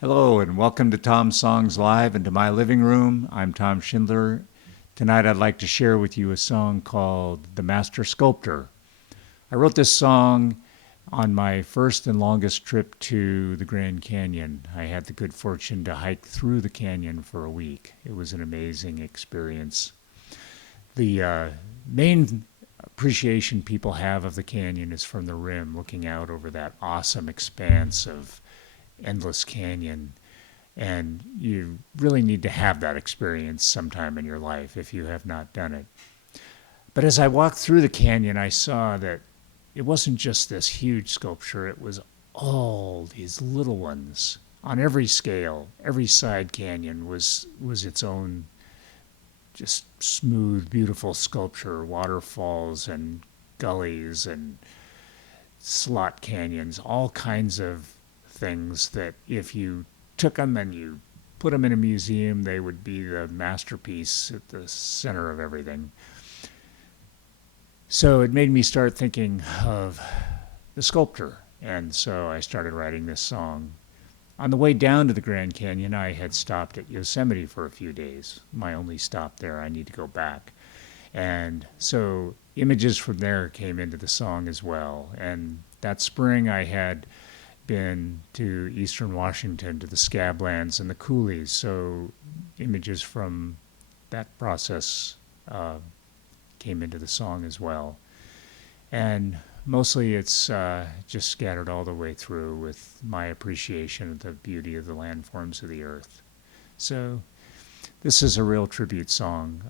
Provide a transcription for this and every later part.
Hello and welcome to Tom Songs Live and to my living room. I'm Tom Schindler. Tonight I'd like to share with you a song called The Master Sculptor. I wrote this song on my first and longest trip to the Grand Canyon. I had the good fortune to hike through the canyon for a week. It was an amazing experience. The main appreciation people have of the canyon is from the rim, looking out over that awesome expanse of endless canyon. And you really need to have that experience sometime in your life if you have not done it. But as I walked through the canyon, I saw that it wasn't just this huge sculpture, it was all these little ones on every scale. Every side canyon was its own just smooth, beautiful sculpture, waterfalls and gullies and slot canyons, all kinds of things that if you took them and you put them in a museum, they would be the masterpiece at the center of everything. So it made me start thinking of the sculptor, and so I started writing this song. On the way down to the Grand Canyon, I had stopped at Yosemite for a few days. My only stop there. I need to go back. And so images from there came into the song as well. And that spring I had been to eastern Washington, to the Scablands and the Coulees, so images from that process came into the song as well. And mostly it's just scattered all the way through with my appreciation of the beauty of the landforms of the earth. So this is a real tribute song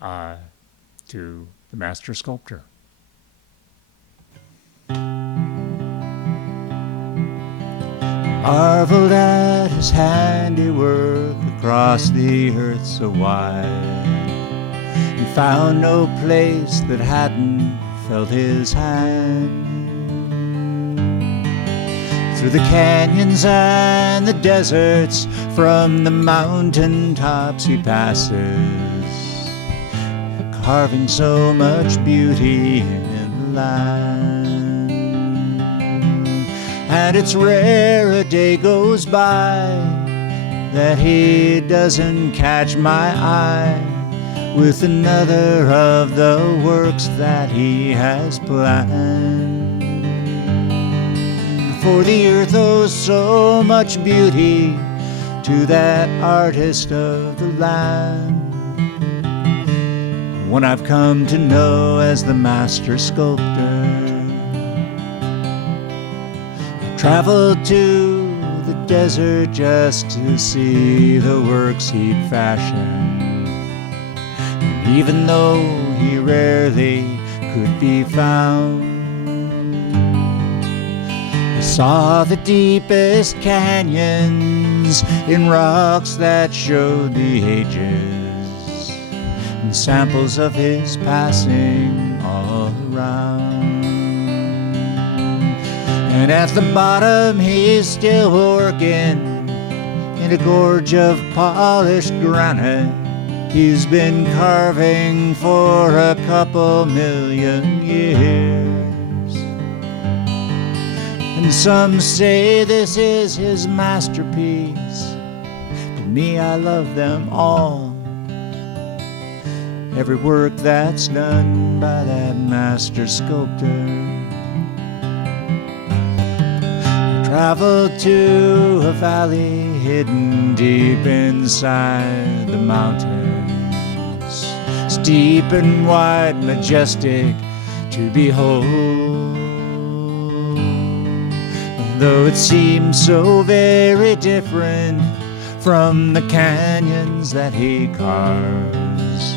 to the Master Sculptor. Marveled at his handiwork across the earth so wide, and found no place that hadn't felt his hand. Through the canyons and the deserts, from the mountain tops he passes, carving so much beauty in the land. And it's rare a day goes by that he doesn't catch my eye with another of the works that he has planned. For the earth owes so much beauty to that artist of the land, one I've come to know as the Master Sculptor. Traveled to the desert just to see the works he'd fashioned. And even though he rarely could be found, I saw the deepest canyons in rocks that showed the ages, and samples of his passing all around. And at the bottom he's still working in a gorge of polished granite he's been carving for a couple million years. And some say this is his masterpiece. To me, I love them all. Every work that's done by that Master Sculptor. Traveled to a valley hidden deep inside the mountains, steep and wide, majestic to behold. And though it seems so very different from the canyons that he carves,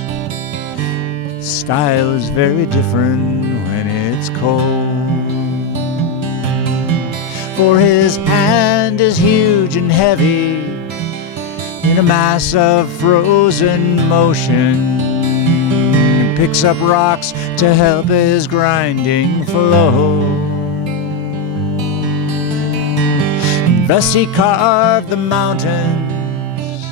style is very different when it's cold. For his hand is huge and heavy in a mass of frozen motion. He picks up rocks to help his grinding flow. And thus he carved the mountains,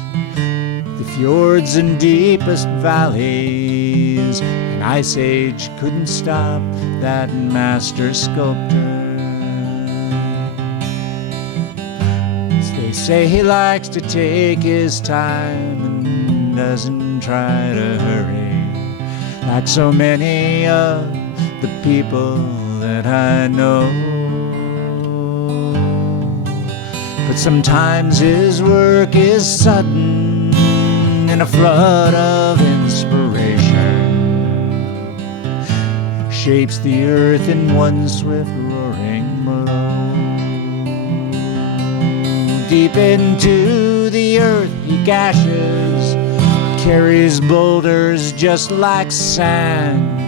the fjords and deepest valleys. An ice age couldn't stop that Master Sculptor. say he likes to take his time and doesn't try to hurry, like so many of the people that I know. But sometimes his work is sudden, in a flood of inspiration, shapes the earth in one swift roaring blow. Deep into the earth he gashes, carries boulders just like sand.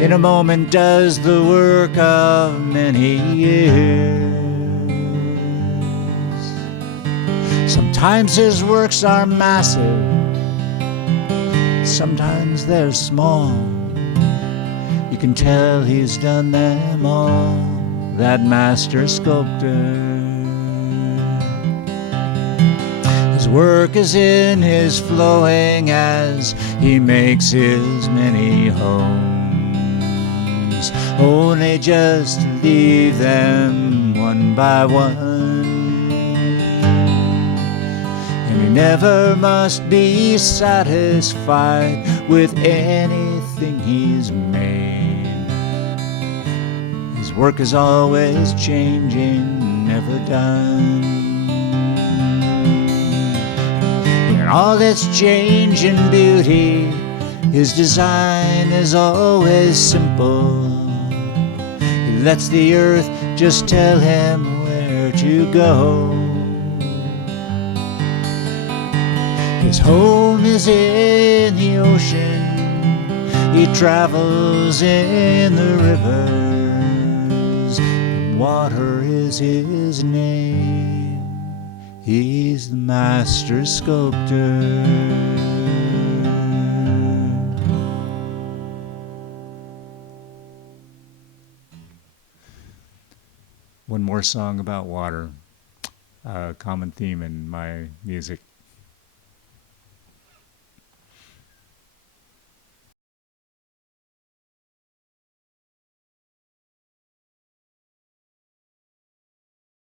In a moment does the work of many years. Sometimes his works are massive, sometimes they're small. You can tell he's done them all, that master sculptor. His work is in his flowing as he makes his many homes, only just to leave them one by one. And he never must be satisfied with anything he's made. His work is always changing, never done. In all its change and beauty, his design is always simple. He lets the earth just tell him where to go. His home is in the ocean, he travels in the rivers. Water is his name, he's the master sculptor. One more song about water, a common theme in my music.